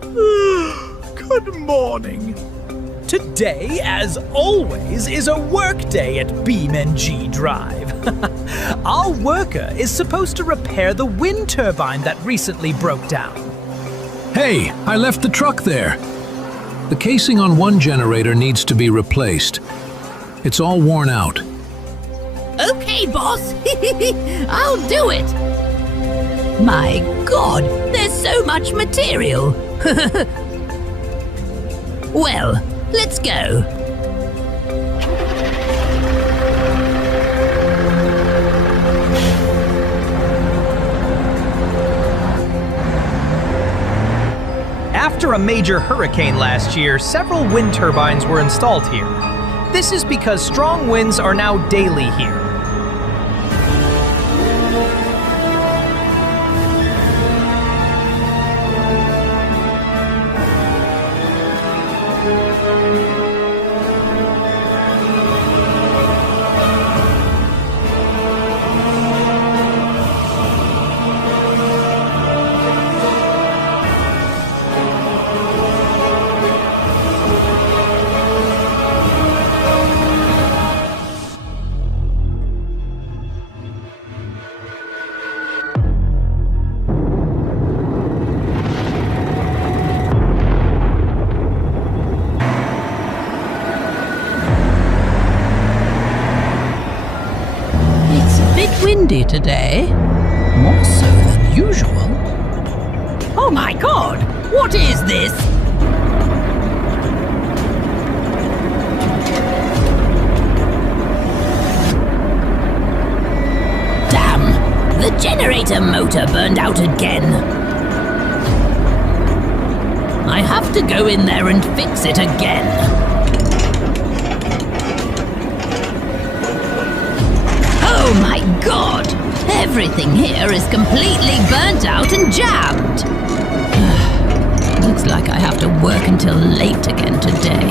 Good morning. Today, as always, is a work day at BeamNG Drive. Our worker is supposed to repair the wind turbine that recently broke down. Hey, I left the truck there. The casing on one generator needs to be replaced. It's all worn out. Okay, boss. I'll do it. My God, there's so much material. Well, let's go. After a major hurricane last year, several wind turbines were installed here. This is because strong winds are now daily here. Windy today, more so than usual. Oh my God, what is this? Damn, the generator motor burned out again. I have to go in there and fix it again. Oh my God! Everything here is completely burnt out and jammed. Looks like I have to work until late again today.